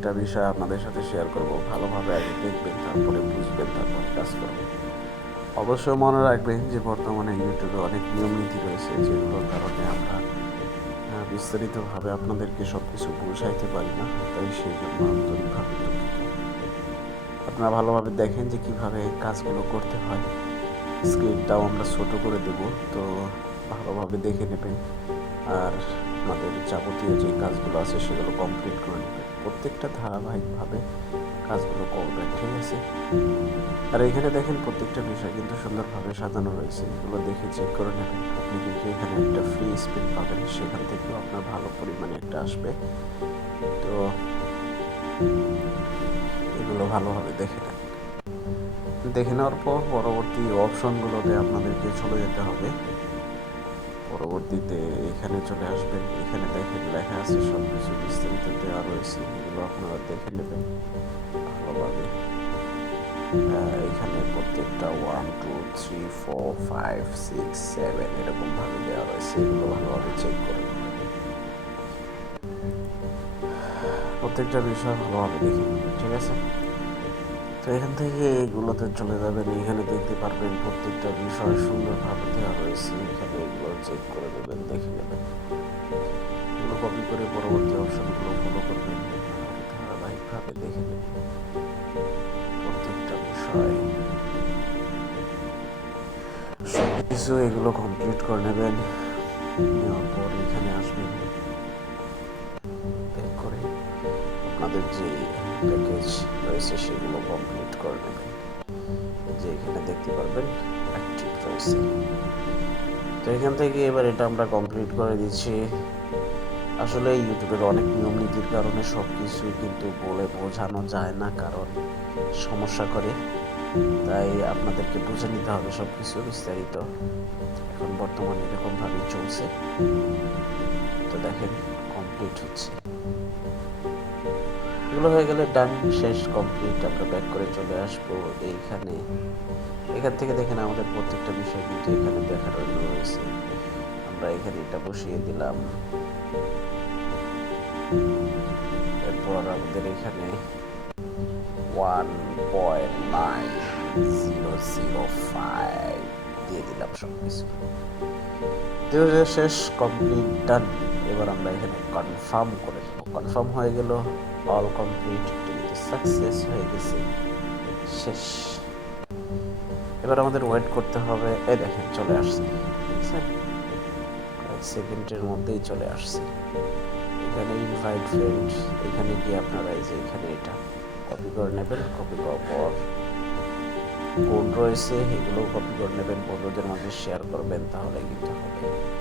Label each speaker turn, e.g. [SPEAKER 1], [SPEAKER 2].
[SPEAKER 1] একটা বিষয় আপনাদের সাথে শেয়ার করব ভালোভাবে আগে দেখবেন তারপরে বুঝবেন তারপরে কাজ করবেন অবশ্যই মনে রাখবেন যে বর্তমানে ইউটিউবে অনেক নিয়ম নীতি রয়েছে যেগুলোর কারণে আমরা বিস্তারিতভাবে আপনাদেরকে সব কিছু বোঝাইতে পারি না তাই সেই জন্য আন্তরিকভাবে আপনারা ভালোভাবে দেখেন যে কিভাবে কাজগুলো করতে হয় স্ক্রিনটাও আমরা ছোট করে দেব তো ভালোভাবে দেখে নেবেন আর আমাদের যাবতীয় যে কাজগুলো আছে সেগুলো কমপ্লিট করে নেবে প্রত্যেকটা ধারাবাহিকভাবে কাজগুলো করবে ঠিক আছে আর এখানে দেখেন প্রত্যেকটা বিষয় কিন্তু সুন্দরভাবে সাজানো রয়েছে এগুলো দেখে চেক করে নেবেন আপনি কিন্তু এখানে একটা ফ্রি স্পিন পাবেন সেখান থেকেও আপনার ভালো পরিমাণে একটা আসবে তো এগুলো ভালোভাবে দেখে নেন দেখে নেওয়ার পর পরবর্তী অপশনগুলোতে আপনাদেরকে চলে যেতে হবে পরবর্তীতে এখানে চলে আসবেন এখানে দেখেন লেখা আছে সব কিছু বিস্তারিত দেওয়া রয়েছে এগুলো আপনারা দেখে নেবেন ভালোভাবে এখানে প্রত্যেকটা one two three four five six seven এরকম ভাবে দেওয়া রয়েছে এগুলো ভালোভাবে চেক করে প্রত্যেকটা বিষয় ভালোভাবে দেখে ঠিক আছে তো এখান থেকে এগুলোতে চলে যাবেন এখানে দেখতে পারবেন প্রত্যেকটা বিষয় সুন্দরভাবে দেওয়া রয়েছে এখানে চেক করে দেবেন দেখে নেবেন কোনো কপি করে পরবর্তী অপশনগুলো ফলো করবেন ধারাবাহিকভাবে দেখে নেবেন প্রত্যেকটা বিষয় সব এগুলো কমপ্লিট করে নেবেন নেওয়ার পর এখানে আসবেন করে আপনাদের যে প্যাকেজ রয়েছে সেগুলো কমপ্লিট করে নেবেন যে এখানে দেখতে পারবেন অ্যাক্টিভ রয়েছে তো এখান থেকে এবার এটা আমরা কমপ্লিট করে দিচ্ছি আসলে ইউটিউবের অনেক নিয়ম নীতির কারণে সব কিছুই কিন্তু বলে বোঝানো যায় না কারণ সমস্যা করে তাই আপনাদেরকে বুঝে নিতে হবে সব কিছু বিস্তারিত এখন বর্তমানে এরকমভাবেই চলছে তো দেখেন কমপ্লিট হচ্ছে এগুলো হয়ে গেলে ডান শেষ কমপ্লিট আমরা ব্যাক করে চলে আসবো এইখানে এখান থেকে দেখেন আমাদের প্রত্যেকটা বিষয় কিন্তু এখানে দেখার রয়েছে আমরা এখানে এটা বসিয়ে দিলাম এরপর আমাদের এখানে one point nine zero zero five দিয়ে দিলাম সব কিছু শেষ কমপ্লিট ডান এবার আমরা এখানে কনফার্ম করে দেব কনফার্ম হয়ে গেল অল কমপ্লিট সাকসেস হয়ে গেছে শেষ এবার আমাদের ওয়েট করতে হবে এই দেখেন চলে আসছে কয়েক সেকেন্ডের মধ্যেই চলে আসছে এখানে ইনভাইট ফ্রেন্ড এখানে গিয়ে আপনারা এই যে এখানে এটা কপি করে নেবেন কপি করার পর কোড রয়েছে এগুলো কপি করে নেবেন বন্ধুদের মধ্যে শেয়ার করবেন তাহলে কিন্তু হবে